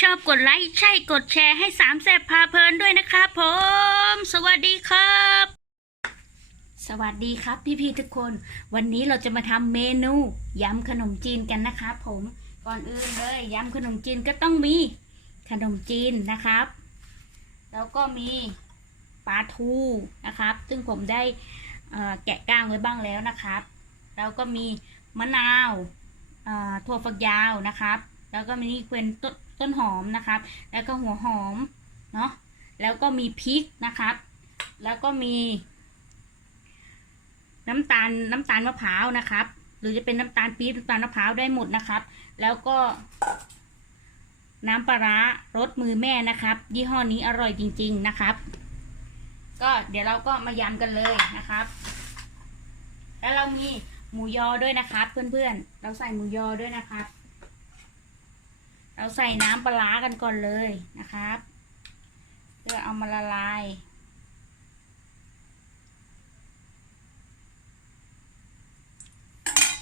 ชอบกดไลค์ใช่กดแชร์ให้สามแสบพาเพลินด้วยนะครับผม สวัสดีครับ สวัสดีครับพี่ๆทุกคน วันนี้เราจะมาทำเมนูยำขนมจีนกันนะครับผมก่อนอื่นเลยยำขนมจีนก็ต้องมีขนมจีนนะครับ แล้วก็มีปลาทูนะครับ ซึ่งผมได้แกะก้างไว้บ้างแล้วนะครับ แล้วก็มีมะนาวถั่วฝักยาวนะครับ แล้วก็มีเป็นต้น ต้นหอมนะครับ แล้วก็หัวหอมเนาะแล้วก็มีพริกนะครับ แล้วก็มี น้ำตาลน้ำตาลมะพร้าวนะครับ หรือจะเป็นน้ำตาลปี๊บน้ำตาลมะพร้าวได้หมดนะครับ แล้วก็น้ำปลาร้ารสมือแม่นะครับ ยี่ห้อนี้อร่อยจริง ๆนะครับ ก็เดี๋ยวเราก็มายำกันเลยนะครับ แล้วเรามีหมูยอด้วยนะครับ เพื่อนๆ เราใส่หมูยอด้วยนะครับ เราใส่น้ำปลากันก่อนเลยนะครับ เพื่อเอามาละลาย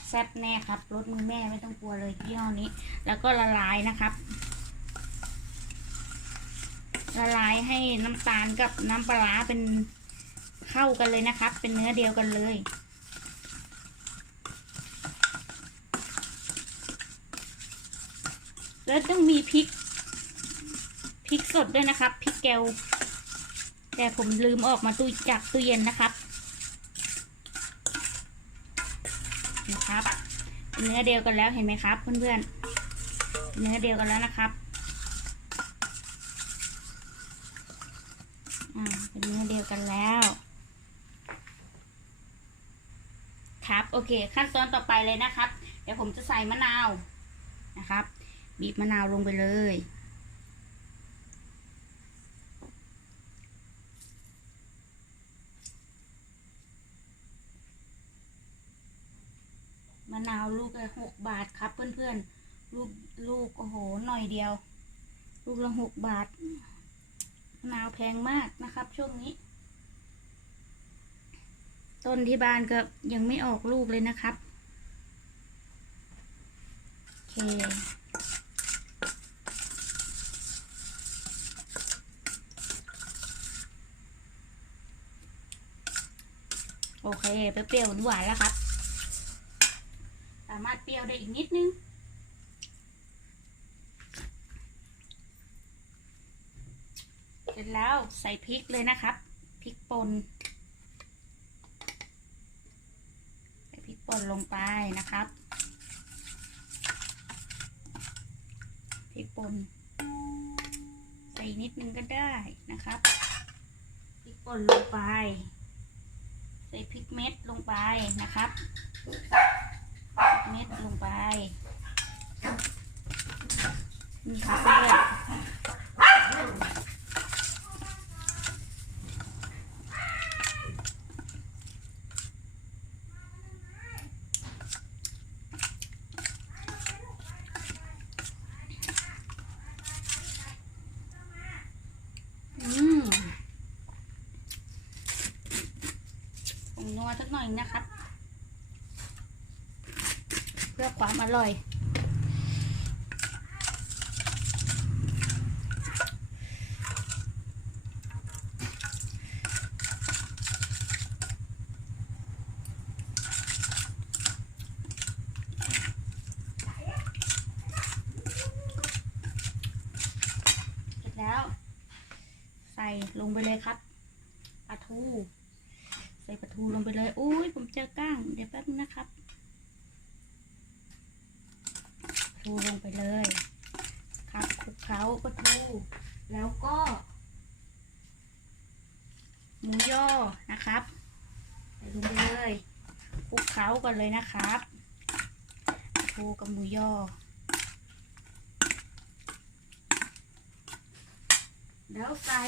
แซ่บแน่ครับรสมือแม่ไม่ต้องกลัวเลยยี่ห้อนี้ แล้วก็ละลายนะครับ ละลายให้น้ำตาลกับน้ำปลาเป็นเข้ากันเลยนะครับ เป็นเนื้อเดียวกันเลย แล้วต้องมีพริกพริกสดด้วยนะครับพริกแกวแต่ผมลืมออกมาตู้จากตู้เย็นนะครับนะครับ เนื้อเดียวกันแล้วเห็นไหมครับเพื่อนๆเนื้อเดียวกันแล้วนะครับอ่าเป็นเนื้อเดียวกันแล้วครับโอเค ขั้นตอนต่อไปเลยนะครับ เดี๋ยวผมจะใส่มะนาวนะครับ บีบมะนาวลงไปเลย มะนาวลูกละหกบาทครับเพื่อนๆ ลูกลูกโอ้โหหน่อยเดียว ลูกละหกบาท มะนาวแพงมากนะครับช่วงนี้ ต้นที่บ้านก็ยังไม่ออกลูกเลยนะครับ โอเค เคเปรี้ยวๆหวานแล้วครับ สามารถเปรี้ยวได้อีกนิดนึงเสร็จแล้วใส่พริกเลยนะครับพริกป่นใส่พริกป่นลงไปนะครับพริกป่นใส่นิดนึงก็ได้นะครับพริกป่นลงไป ส่พริกเม็ดลงไปนะครับเม็ดลงไปนี่ค่ะบเพื่อนอืมผงนัว สักหน่อยนะครับ เพื่อความอร่อย เสร็จแล้ว ใส่ลงไปเลยครับปลาทู ใส่ปลาทูลงไปเลยอุ้ยผมเจอก้างเดี๋ยวแป๊บนะครับทูลงไปเลยครับคลุกเคล้าปลาทูแล้วก็ หมูย่อนะครับใส่ลงไปเลยคลุกเคล้ากันเลยนะครับปลาทูกับหมูย่อแล้วใส่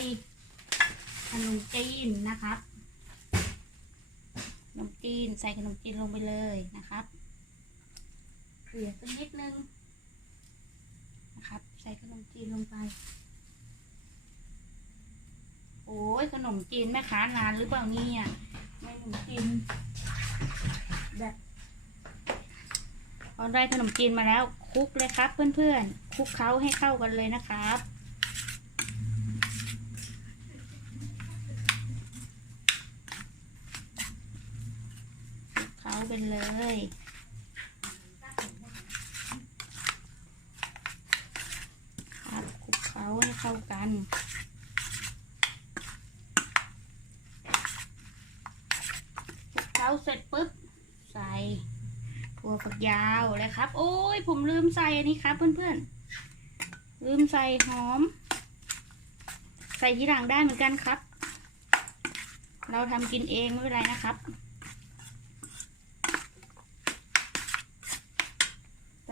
ขนมจีนนะครับ จีน ใส่ขนมจีนลงไปเลยนะครับเกลี่ยสักนิดนึงนะครับ ใส่ขนมจีนลงไป โอ้ยขนมจีนแม่ค้านานหรือเปล่าเนี่ยไม่ขนมจีนแบบพอได้ขนมจีนมาแล้วคลุกเลยครับ เพื่อนๆคลุกเคล้าให้เข้ากันเลยนะครับ กเคล้าไปเลย ครับคลุกเคล้าให้เข้ากันคลุกเคล้าเสร็จปุ๊บ ใส่ถั่วฝักยาวเลยครับ โอ้ยผมลืมใส่อันนี้ครับ เพื่อนๆ ลืมใส่หอม ใส่ทีหลังได้เหมือนกันครับ เราทำกินเองไม่เป็นไรนะครับ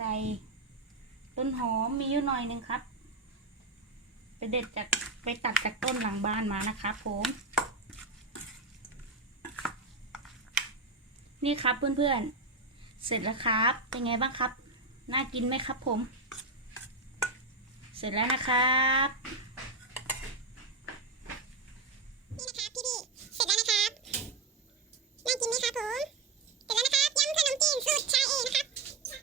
ส่ต้นหอมมีอยู่หน่อยหนึ่งครับ ไปเด็ดจากไปตัดจากต้นหลังบ้านมานะครับผม นี่ครับเพื่อนๆ เสร็จแล้วครับ เป็นไงบ้างครับ น่ากินไหมครับผม เสร็จแล้วนะครับ